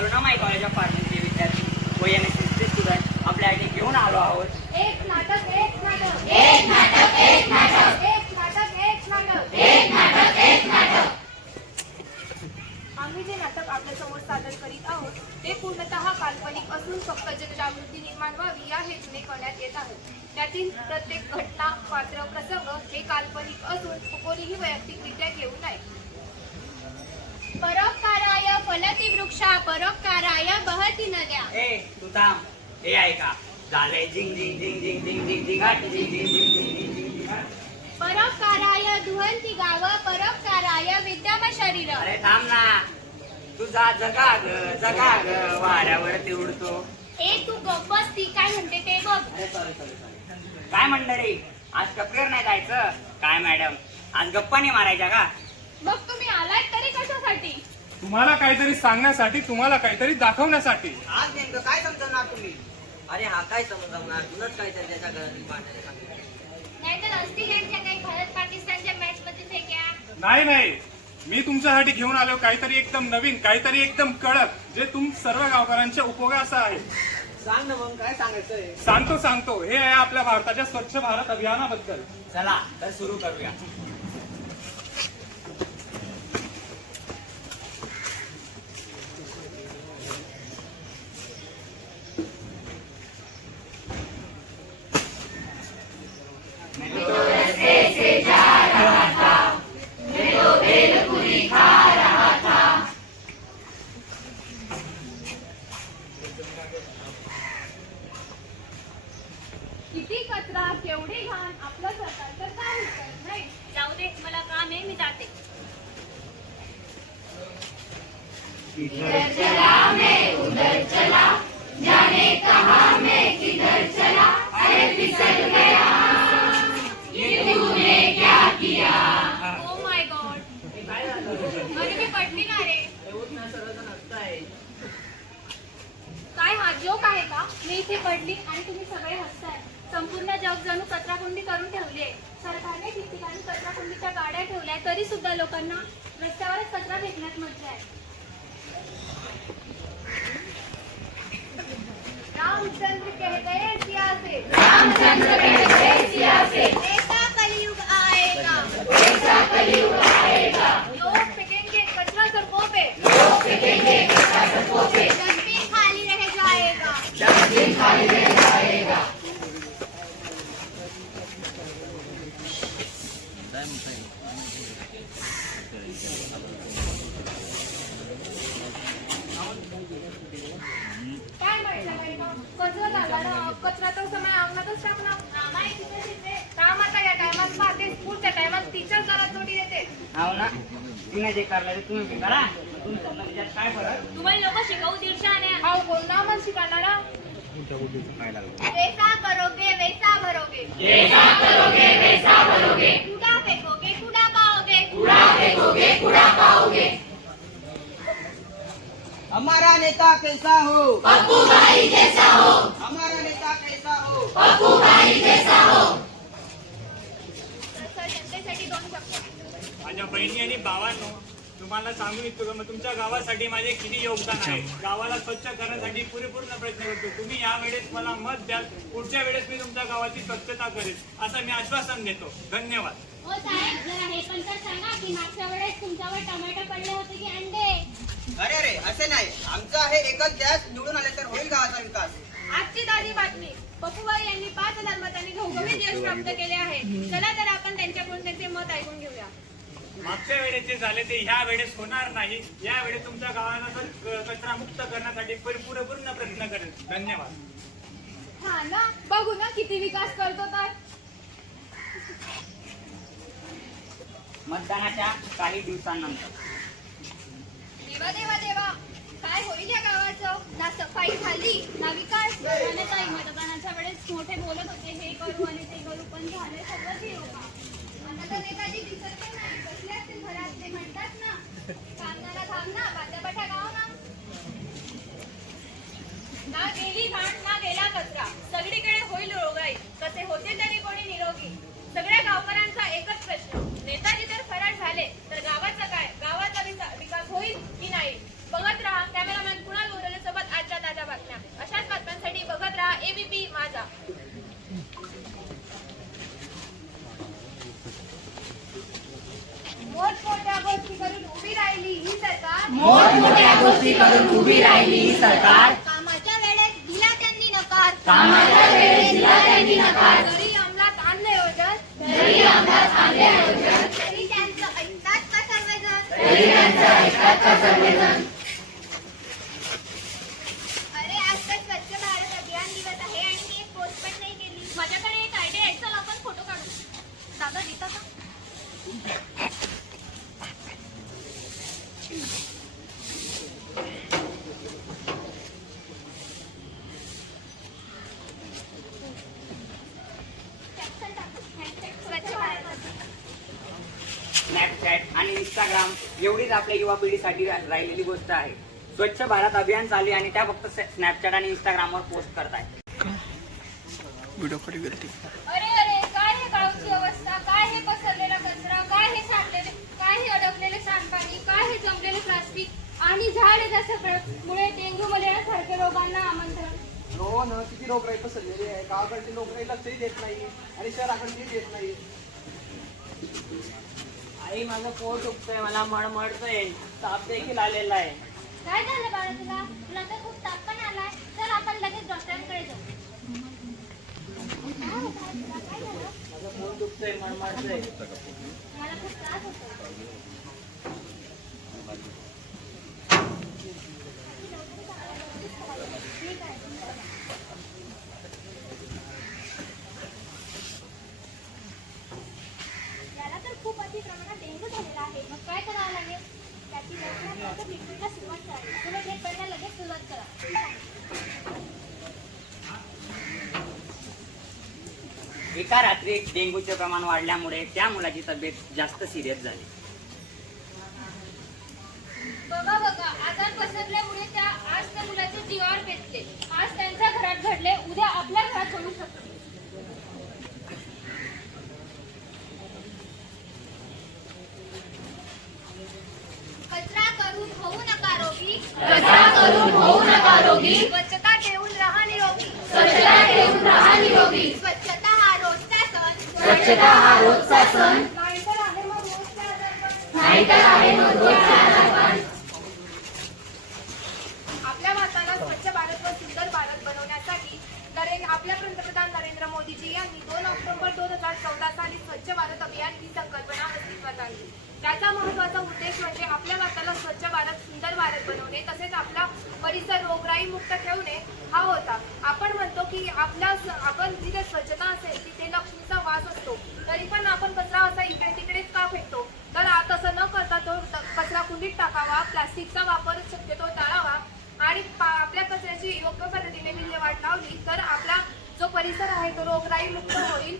अरुणामाई college of pharmacy विद्यार्थी व NSS student आपल्यासाठी घेऊन आलो आहोत एक नाटक एक नाटक एक नाटक एक नाटक एक नाटक एक नाटक एक नाटक एक नाटक। आम्ही जे नाटक आपल्या समोर सादर करीत आहोत ते पूर्णतः काल्पनिक असून फक्त जनजागृती निर्माण व्हावी या हेतूने करण्यात येत आहे। त्यातील प्रत्येक घटना पात्र प्रसंग हे काल्पनिक असून कोणीही वैयक्तिकरित्या घेऊ नये। परोपकाराय फलती वृक्षा परोपकाराय बहती नद्या। ए तू थांब, हे ऐका झाले झिंग झिंग झिंग झिंग झिंग झिंग झिंगाट झिंग झिंग झिंग झिंग झिंग झिंग झिंगाट। परोपकाराय दुहंती गाव परोपकाराय विद्यम शरीर। अरे थांब ना, तुझा जगा ग वाऱ्यावरती उडतो। ए तू गप्पस, ती काय म्हणते ते बघ। अरे सॉरी काय मंडळी, आज कपड्यावर नाही जायचं काय मॅडम? आज गप्पा नाही मारायच्या का? मग तुम्ही आलात तरी कशासाठी? तुम्हाला काहीतरी सांगण्यासाठी, तुम्हाला काहीतरी दाखवण्यासाठी। आज नेमकं काय समजवणार तुम्ही? अरे हा काय समजवणार? तुलाच काहीतरी त्याच्या घरातील भांडणे सांगितले. नाहीतर असतील यांच्या काही भारत पाकिस्तानच्या मॅच मध्ये फेक्या। नाही, मी तुमच्यासाठी घेऊन आलो काहीतरी एकदम नवीन, काहीतरी एकदम कडक, जे तुम सर्व गावकऱ्यांच्या उपयोगाचं आहे। सांग ना मग, काय सांगायचंय? सांगतो, हे आहे आपल्या भारताच्या स्वच्छ भारत अभियानाबद्दल। चला तर सुरू करूया। किती कचरा, केवढी घाण, आपलं सरकार तर काही करत नाही। जाऊ दे, मला काम आहे, मी जाते। इधर चला मैं उधर चला, जाने कहां मैं किधर चला, अरे फिसल गया, ये तूने क्या किया? ओ माय गॉड, अरे मी पडली ना रे। काय हा जोक आहे का? मी इथे पडली आणि तुम्ही सगळे हसताय। संपूर्ण जग जणू कचराकुंडी करून ठेवले। सरकारने ठिकठिकाणी कचराकुंडीच्या गाड्या ठेवल्या तरी सुद्धा लोकांना रस्त्यावरच कचरा फेकण्यात मजा आहे। रामचंद्र कह गए सिया से, रामचंद्र कह गए सिया से, ऐसा कलयुग आएगा, ऐसा कलयुग आएगा, लोग फेंकेंगे कचरा सड़कों पे, लोग फेंकेंगे कचरा सड़कों पे, डस्टबिन खाली रह जाएगा, डस्टबिन खाली रह जाएगा। काय म्हटलं बाई का? कचरा झाला ना, कचरा तर समय अंगणातच टाकला। काम आता या टायमात पाहते, पुढच्या टायमात टीचर जरा थोडी येते। हो ना, तिने जे करलं ते तुम्ही बी करा, तुम्ही समजा त्याच्यात काय फरक? तुम्हाला लोक शिकवू दीडशाने। अहो कोण ना मन शिकवणारा? जैसा करोगे वैसा भरोगे, जैसा करोगे वैसा भरोगे, कूड़ा फेंकोगे कूड़ा पाओगे, कूड़ा फेंकोगे कूड़ा पाओगे। हमारा नेता कैसा हो? पप्पू भाई जैसा हो, हमारा नेता कैसा हो? पप्पू भाई जैसा हो। सर जनतेसाठी दोन शब्द। माझ्या बहिणी आणि भावांनो, तुम्हाला सांगू इच्छितो मग तुमच्या गावासाठी माझे किती योगदान आहे। गावाला स्वच्छ करण्यासाठी पुरेपूर प्रयत्न करतो। तुम्ही या वेळेस मला मत द्याल, पुढच्या वेळेस मी तुमच्या गावाची स्वच्छता करेन असं मी आश्वासन देतो। धन्यवाद। हो साहेब, जरा हे पण तर सांगा की मागच्या वेळेस तुमच्यावर टोमॅटो पडले होते की अंडे? अरे असे नाही, आमचं आहे एकच ध्यास, निवडून आले तर होईल गावाचा विकास। आजची ताजी बातमी, पप्पूबाई यांनी 5,000 मतांनी घवघवीत यश प्राप्त केले आहे। चला तर आपण त्यांच्याकडून त्यांचे मत ऐकून घेऊया। मागच्या वेळेस जे झाले ते ह्या वेळेस होणार नाही। या वेळेस तुमच्या गावाला कचरा मुक्त करण्यासाठी पूर्ण प्रयत्न करेन। धन्यवाद। हा ना, बघू ना किती विकास करतो तर। मतदानाच्या काही दिवसांनंतर देवा देवा देवा, काय होईल या गावाचं? ना सफाई झाली ना विकास। ताई मतदानाच्या वेळेस मोठे बोलत होते हे करू आणि ते करू, पण झाले सगळं झिरो का? आता तर नेताजी दिसत पण नाही, बसले असतील घरात। ते म्हणतात ना, कामनाला थांबना बाट्या गाव ना। ना गेली घाण ना गेला कचरा, सगळीकडे होईल रोगाई, कसे होतील तरी कोणी निरोगी। सगळ्या गावकऱ्यांचा एकच प्रश्न, नेताजी जर फरार झाले तर गावाचा काय? गावाचा विकास होईल की नाही? बघत राहा। कॅमेरामॅन कुणाल मोठ्या गोष्टी करून उभी राहिली ही सरकार. कामाच्या वेळेत दिला त्यांनी नकार. कामाच्या वेळेस दिला त्यांनी नकार. जरी अंमलात आणले योजन. तरी अंमलात आणले योजन. तरी त्यांचं ऐकतात का सर्वजण. तरी त्यांचं ऐकतात का सर्वजण. अरे आज तर स्वच्छ भारत अभियान दिवस आहे आणि मी एक पोस्ट पण नाही केली. माझ्याकडे एक आयडिया आहे, चल आपण फोटो काढू. दादा देता का? कॅप्शन टाका. स्वच्छ भारत. स्नॅपचॅट आणि इंस्टाग्राम एवढीच आपल्या युवा पिढीसाठी राहिलेली गोष्ट आहे. स्वच्छ भारत अभियान चालू आहे आणि त्या फक्त स्नॅपचॅट आणि इंस्टाग्रामवर पोस्ट करताय. अरे अरे काय हे गावची अवस्था, काय हे पसरलेला कचरा, काय हे साठलेले, काय हे अडकलेले सांडपाणी, काय हे जमलेले प्लास्टिक आणि झाड त्या सगळ्यामुळे डेंग्यू मलेरिया सारख्या रोगांना आमंत्रण. हो ना, किती रोगराई पसरलेली आहे. गावाकडची लोकराई लक्षही देत नाही आणि शहराकडची देत नाही. आई माझं पोट दुखतंय, मला मळमळतंय, ताप देखील आलेला आहे. काय झालं बाळा तुला? तुला तर खूप ताप पण आलाय. चल आपण लगेच डॉक्टरांकडे जाऊ. काय होतं आहे तुला? काय झालं? माझं पोट दुखतंय, मळमळतंय. मला खूप त्रास होतो. ठीक आहे. याला तर खूप अति प्रमाणात डेंग्यू झालेला आहे. मग काय करावं लागेल? त्याची लवकरात लवकर ट्रीटमेंटला सुरुवात करावी. तुम्ही ट्रीटमेंटला लगेच सुरुवात करा. एका रात्रीत डेंग्यूचे प्रमाण वाढल्यामुळे त्या मुलाची तब्येत जास्त सिरियस झाली. बघा बघा, आजार पसरल्यामुळे आज त्या मुलाच्या जीवावर बेतले. आज त्यांच्या घरात घडले, उद्या आपल्या घरात घडू शकते. कचरा करून होऊ नका रोगी. कचरा करून होऊ नका रोगी. स्वच्छता ठेवून राहा निरोगी. स्वच्छता ठेवून राहा निरोगी. स्वच्छता हा रोजचा सण. स्वच्छता हा रोजचा सण. नाहीतर आहे मग रोजचा आजारपण. नाहीतर आहे मग रोजचा आजारपण. आपल्या भारताला स्वच्छ भारत व सुंदर भारत बनवण्यासाठी आपल्या पंतप्रधान नरेंद्र मोदीजी यांनी 2 ऑक्टोबर 2014 साली स्वच्छ भारत अभियान ही संकल्पना अस्तित्वात आणली. त्याचा महत्त्वाचा उद्देश म्हणजे आपल्या भारताला स्वच्छ भारत सुंदर भारत बनवणे तसेच आपला परिसर रोगराई मुक्त ठेवणे हा होता. आपण म्हणतो की आपण जिथे स्वच्छता असेल तिथे लक्ष्मीचा वास असतो, तरी पण आपण कचरा असा इकडे तिकडेच का फेकतो? तर तसं न करता तो कचरा कुंडीत टाकावा, प्लास्टिकचा वापर शक्यतो टाळावा आणि आपल्या कचऱ्याची योग्य पद्धतीने विल्हेवाट लावली तर आपला जो परिसर आहे तो रोगराई मुक्त होईल